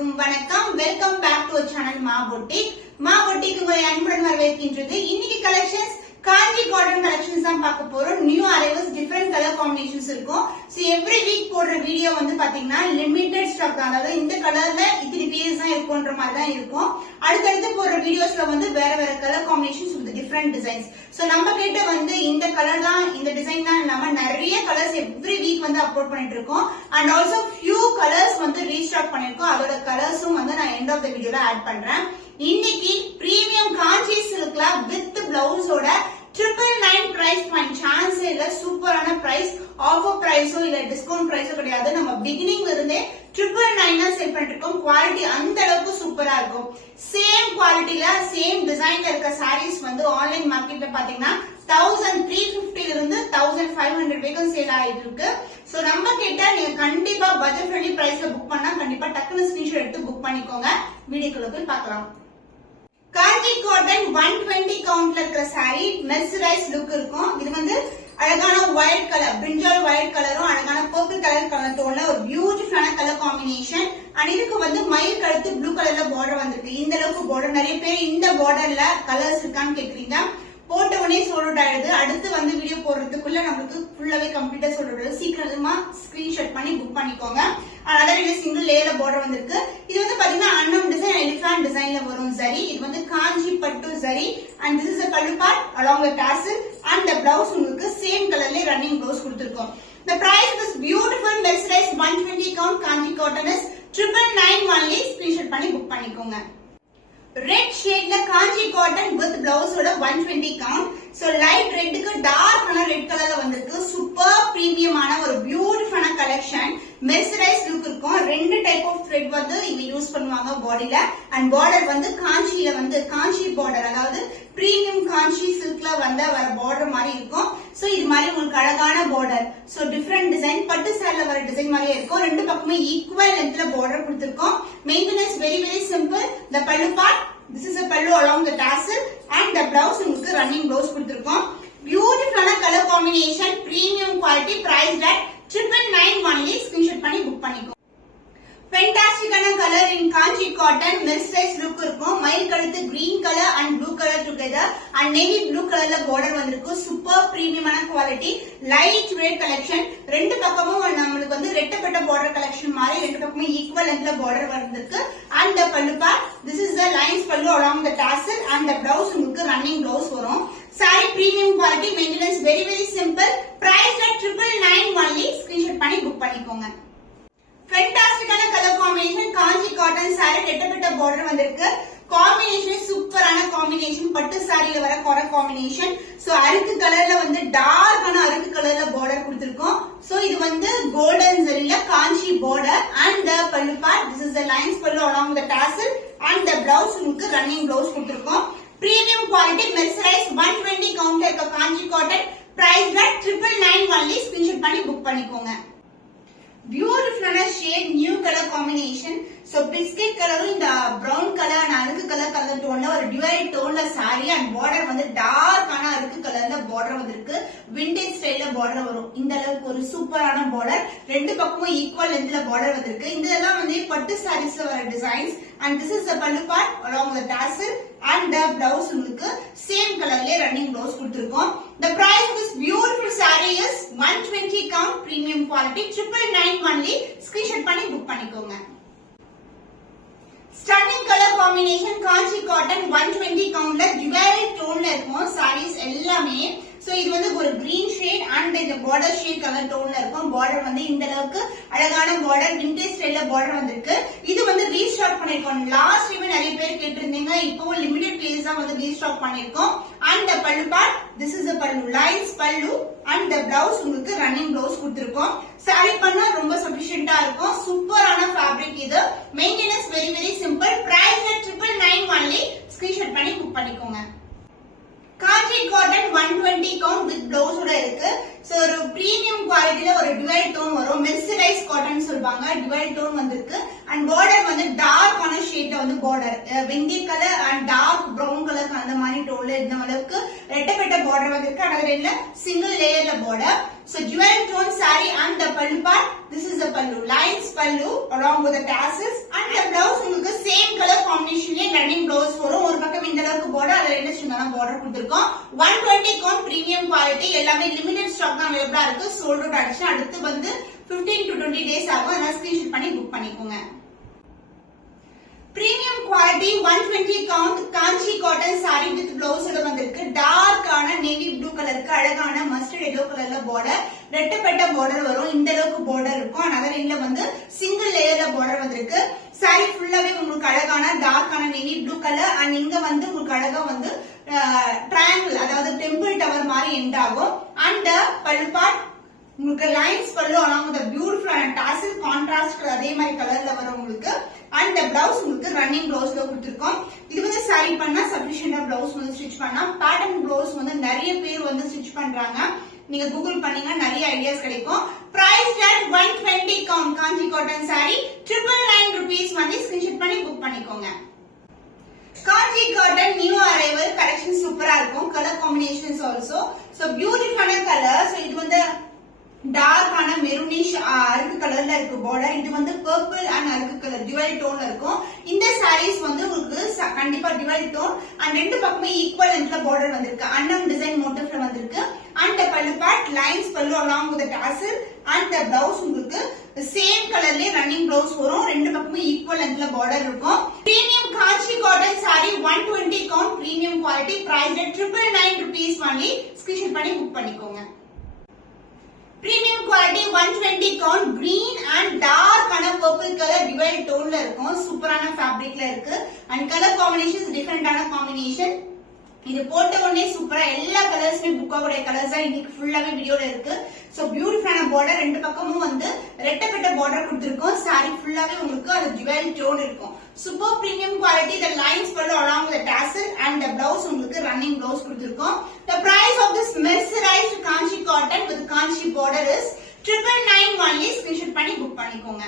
அனைவருக்கும் வணக்கம். Welcome back to channel மா பொட்டிக். மா பொட்டிக் உங்களை அன்புடன் வரவேற்கின்றது. இன்னைக்கு கலெக்ஷன்ஸ் காஞ்சி காட்டன் கலெக்ஷன்ஸ் தான் பார்க்க போறோம். New arrivals, different colour combinations இருக்கும். சோ எவ்ரி வீக் போடுற வீடியோ வந்து பாத்தீங்கன்னா லிமிடெட் ஸ்டாக் தான். அதாவது இந்த கலர்ல இத்தனை பீஸ் தான் இருக்கும்ன்ற மாதிரி தான் இருக்கும். அடுத்தடுத்து போடுற வீடியோஸ்ல வந்து வேற வேற colour combinations with different designs. So நம்ம கிட்ட வந்து இந்த கலர் தான், இந்த டிசைன் தான் இல்லாம நிறைய கலர்ஸ் எவ்ரி வீக் வந்து அப்லோட் பண்ணிட்டு இருக்கோம். அண்ட் ஆல்சோ ஃபியூ கலர்ஸ் வந்து ரீஸ்டாக் பண்ணிருக்கோம். அதோட கலர்ஸும் வந்து நான் எண்ட் ஆஃப் த வீடியோல ஆட் பண்றேன். இன்னைக்கு பிரீமியம் காஞ்சி சில்க்ல வித் பிளவுஸோட 999 பிரைஸ் பாயிண்ட் சான்ஸ் இல்ல. சூப்பரான பிரைஸ், ஆஃபர் பிரைஸோ இல்ல டிஸ்கவுண்ட் பிரைஸோ கிடையாது. நம்ம பிகினிங்ல இருந்தே 999 செல் பண்ணிட்டு இருக்கோம். குவாலிட்டி அந்த அளவுக்கு சூப்பரா இருக்கும். சேம் குவாலிட்டில சேம் டிசைன்ல இருக்க சாரீஸ் வந்து ஆன்லைன் மார்க்கெட்ல பாத்தீங்கன்னா 1350 இருந்து 1500 வரைக்கும் சேல் ஆயிட்டு இருக்கு. சோ நம்ம கிட்ட நீங்க கண்டிப்பா பட்ஜெட் ஃப்ரெண்ட்லி பிரைஸ்ல புக் பண்ணா கண்டிப்பா டக்குனு ஸ்கிரீன்ஷாட் எடுத்து புக் பண்ணிக்கோங்க. வீடியோக்குள்ள போய் பார்க்கலாம். காஞ்சி காட்டன் 120 கவுண்ட்ல இருக்கிற சாரி மெர்சரைஸ் லுக் இருக்கும். இது வந்து அழகான ஒயிட் கலர், பிரிஞ்சால் ஒயிட் கலரும் அழகான பர்பிள் கலர் டோன்ல ஒரு பியூட்டிஃபுல்லான கலர் காம்பினேஷன். அண்ட் இதுக்கு வந்து மயில் கழுத்து ப்ளூ கலர்ல பார்டர் வந்திருக்கு. இந்த அளவுக்கு பார்டர், நிறைய பேர் இந்த பார்டர்ல கலர்ஸ் இருக்கான்னு கேக்குறீங்க. போட்ட உடனே சோல்ட் ஆயிடுது. அடுத்து வந்து வீடியோ போடுறதுக்குள்ள நம்மளுக்கு ஃபுல்லாவே கம்ப்ளீட்டா சோல்ட். சீக்கிரமா ஸ்கிரீன்ஷாட் பண்ணி புக் பண்ணிக்கோங்க. அதனால சிங்கிள் லேயர்ல பார்டர் வந்திருக்கு. இது வந்து பாத்தீங்கன்னா அன்னம் டிசைன், எலிஃபண்ட் டிசைன்ல வரும் சரி. இது வந்து காஞ்சி பட்டு சரி. அண்ட் திஸ் இஸ் a பல்லு part along with tassel and the blouse உங்களுக்கு சேம் கலர்ல ரன்னிங் blouse கொடுத்திருக்கோம். The price is beautiful mercerized 120 count Kanji cotton is 999 only. Screenshot பண்ணி புக் பண்ணிக்கோங்க. ரெட் ஷேட்ல காஞ்சி காட்டன் வித் பிளவுஸோட 120 கவுண்ட். சோ லைட் ரெட்டுக்கு டார்க்கான ரெட் கலர்ல வந்திருக்கு. சூப்பர் பிரீமியமான ஒரு பியூட்டிஃபுல்லான கலெக்ஷன். மெர்சரைஸ் லுக் இருக்கும். ரெண்டு டைப் ஆஃப் த்ரெட் வந்து இங்க யூஸ் பண்ணுவாங்க பாடியில. அண்ட் பார்டர் வந்து காஞ்சியில வந்து காஞ்சி பார்டர், அதாவது பிரீமியம் காஞ்சி சில்க்ல வந்த வர பார்டர் மாதிரி இருக்கும். சோ இது மாதிரி உங்களுக்கு அழகான பார்டர். சோ டிஃபரெண்ட் டிசைன், பட்டு சாரில வர டிசைன் மாதிரியே இருக்கும். ரெண்டு பக்கமே ஈக்குவல் லென்த்ல பார்டர் கொடுத்திருக்கோம். Maintenance very very simple. The pallu part, this is a pallu along the tassel and the blouse உங்களுக்கு ரன்னிங் blouse கொடுத்திருக்கோம். பியூட்டிஃபுல்லான colour combination, premium quality, price at 999 only. Screenshot பண்ணி புக் பண்ணிக்கோ. ஃபேண்டாஸ்டிக்கான colour in Kanchi cotton mercerise look இருக்கும். மயில் கழுத்து green colour and blue colour together and navy blue கலர்ல பார்டர் வந்திருக்கு. சூப்பர் பிரீமியமான குவாலிட்டி, லைட் வெயிட் கலெக்ஷன். ரெண்டு பக்கமும் நம்மளுக்கு வந்து ரெட்டப்பட்ட பார்டர் கலெக்ஷன் மாதிரி ரெண்டு பக்கமும் ஈக்குவல் லென்த்ல பார்டர் வந்திருக்கு. And the pallu part, this is the lines pallu along the tassel and the blouse உங்களுக்கு ரன்னிங் blouse வரும். Saree premium quality, maintenance very very simple. Price at 999 only. Screenshot பண்ணி புக் பண்ணிக்கோங்க. ஃபேண்டாஸ்டிக்கான colour combination, Kanchi cotton saree ரெட்டப்பட்ட border வந்திருக்கு. Combination சூப்பரான combination, பட்டு சாரியில வர கொர காம்பினேஷன். சோ அருக்கு கலர்ல வந்து டார்க்கான அருக்கு கலர்ல பார்டர் கொடுத்திருக்கோம். சோ இது வந்து கோல்டன் ஜரியில Kanchi border and the pallu part, this is the lines pallu along the tassel and the blouse உங்களுக்கு ரன்னிங் blouse கொடுத்திருக்கோம். பிரீமியம் குவாலிட்டி மெர்சரைஸ் 120 கவுண்ட் இருக்க Kanchi cotton. Price at 999 only. Screenshot பண்ணி புக் பண்ணிக்கோங்க. பியூட்டிஃபுல்லான shade, new colour combination. So biscuit கலரும் இந்த brown colour and அருக்கு colour டோன்ல ஒரு டியூவல் டோன்ல சாரி. அண்ட் பார்டர் வந்து டார்க்கான அருக்கு கலர்ல பார்டர் வந்திருக்கு. விண்டேஜ் ஸ்டைல்ல பார்டர் வரும். இந்த அளவுக்கு ஒரு சூப்பரான பார்டர். ரெண்டு பக்கமும் ஈக்குவல் லென்த்ல பார்டர் வந்திருக்கு. இதெல்லாம் வந்து பட்டு சாரீஸ்ல வர designs. And this is the pallu part along the tassel and the blouse உங்களுக்கு சேம் கலர்ல ரன்னிங் blouse கொடுத்திருக்கோம். The price of this beautiful saree is 120 count premium quality 999 only. Screenshot பண்ணி புக் பண்ணிக்கோங்க. Stunning colour combination, Kanchi cotton 120 கவுண்ட்ல jewel டோன்ல இருக்கும் சாரீஸ் எல்லாமே. So இது வந்து ஒரு கிரீன் ஷேட் அண்ட் இந்த பார்டர் ஷேட் கலர் டோன்ல இருக்கும். பார்டர் வந்து இந்த அளவுக்கு அழகான பார்டர், விண்டேஜ் ஸ்டைல்ல பார்டர் வந்திருக்கு. இது வந்து ரீஸ்டாக் பண்ணிருக்கோம். லாஸ்ட் டைம் நிறைய பேர் கேட்டிருந்தீங்க. இப்போ லிமிடெட் பீஸ் தான் வந்து ரீஸ்டாக் பண்ணிருக்கோம். And the pallu part, this is the pallu, lines pallu and the blouse உங்களுக்கு ரன்னிங் blouse கொடுத்திருக்கோம். சாரி பண்ணா ரொம்ப சஃபிஷியன்ட்டா இருக்கும். சூப்பரான ஃபேப்ரிக் இது. Maintenance very very simple. Price at 999 only. Screenshot பண்ணி புக் பண்ணிக்கோங்க. காஞ்சி காட்டன் 120 கவுண்ட் வித் பிளவுஸோட இருக்கு. சோ ஒரு பிரீமியம் குவாலிட்டில ஒரு டுவல் டோன் வரும். மெர்சரைஸ் காட்டன் சொல்வாங்க. டுவல் டோன் வந்திருக்கு. அண்ட் பார்டர் வந்து டார்க்கான ஷேட்ல வந்து பார்டர் வெந்தி colour and dark brown colour அந்த மாதிரி டோன்ல இந்த அளவுக்கு ரெட்டப்பட்ட பார்டர் வந்திருக்கு. அதனால சிங்கிள் லேயர்ல border. So dual tone saree and the pallu part. This is the pallu. Lines pallu along with the tassels and the blouse உங்களுக்கு same color combination running blouse வரும். ஒரு பக்கம் இந்த அளவுக்கு border அதுல என்ன சின்னதா border கொடுத்திருக்கோம். 120 count premium quality எல்லாமே limited stock தான் அவைலபிளா இருக்கு. sold out ஆயிடுச்சு. அடுத்து வந்து 15 to 20 days ஆகும். அதனால ஸ்கிரீன்ஷாட் பண்ணி புக் பண்ணிக்கோங்க. Premium quality 120 count Kanchi cotton saree with blouse ஓட வந்திருக்கு. டார்க்கான நேவி ப்ளூ கலருக்கு அழகான மஸ்டர்ட் எல்லோ கலர்ல பார்டர் ரெட்டப்பட்ட பார்டர் வரும். இந்த அளவுக்கு பார்டர் இருக்கும். அதனால இதுல வந்து சிங்கிள் லேயர்ல பார்டர் வந்திருக்கு. saree ஃபுல்லாவே உங்களுக்கு அழகான டார்க்கான நேவி ப்ளூ கலர் அண்ட் இங்க வந்து உங்களுக்கு அழகா வந்து ட்ரையாங்கிள் அதாவது டெம்பிள் டவர் மாதிரி எண்ட் ஆகும். அண்ட் பல்லு பார்ட் உங்களுக்கு lines pallu along with the beautiful and tassel contrast அதே மாதிரி கலர்ல வரும் உங்களுக்கு. அண்ட் the blouse உங்களுக்கு ரன்னிங் பிளவுஸ்ல கொடுத்திருக்கோம். இது வந்து saree பண்ணா சஃபிஷியன்ட்டா பிளவுஸ் வந்து ஸ்டிட்ச் பண்ணா பேட்டர்ன் பிளவுஸ் வந்து நிறைய பேர் வந்து ஸ்டிட்ச் பண்றாங்க. நீங்க கூகுள் பண்ணீங்க நிறைய ஐடியாஸ் கிடைக்கும். Price at 120 count Kanchi cotton saree 999 rupees வந்து ஸ்கிரீன்ஷாட் பண்ணி புக் பண்ணிக்கோங்க. Kanchi cotton new arrival collection சூப்பரா இருக்கும். கலர் காம்பினேஷன்ஸ் ஆல்சோ சோ பியூட்டிஃபுல்லான கலர். சோ இது வந்து டார்க்கான மெரூனிஷ் அருக்கு கலர்ல இருக்கு பார்டர். இது வந்து பர்பிள் அண்ட் அருக்கு கலர் டுவல் டோன்ல இருக்கும். இந்த சாரீஸ் வந்து உங்களுக்கு கண்டிப்பா டுவல் டோன் அண்ட் ரெண்டு பக்கமே ஈக்குவல் லென்த்ல பார்டர் வந்திருக்கு. அன்னம் டிசைன் மோட்டிவ்ல வந்திருக்கு. And pallu part lines pallu along with the tassel and the blouse உங்களுக்கு சேம் கலர்லயே ரன்னிங் பிளவுஸ் வரும். ரெண்டு பக்கமே ஈக்குவல் லென்த்ல பார்டர் இருக்கும். Premium Kanchi cotton saree 120 count premium quality price at 999 rupees only screenshot பண்ணி புக் பண்ணிக்கோங்க. Premium quality 120 count green and dark and purple color dual tone ல இருக்கும். சூப்பரான ஃபேப்ரிக்ல இருக்கு. and color combinations டிஃபரண்டான காம்பினேஷன். இது போட்ட உடனே சூப்பரா எல்லா கலர்ஸ்மே புக் ஆகக்கூடிய கலர்ஸ் தான் இன்னைக்கு ஃபுல்லாவே வீடியோல இருக்கு. சோ பியூட்டிஃபுல்லான பார்டர் ரெண்டு பக்கமும் வந்து ரெட்டப்பட்ட பார்டர் கொடுத்திருக்கோம். saree ஃபுல்லாவே உங்களுக்கு அது dual tone இருக்கும். Super premium quality. the lines follow along with the tassel and the blouse உங்களுக்கு ரன்னிங் blouse கொடுத்திருக்கோம். the price of this mercerized kanchi cotton with kanchi border is 999 only. Screenshot பண்ணி book பண்ணிக்கோங்க.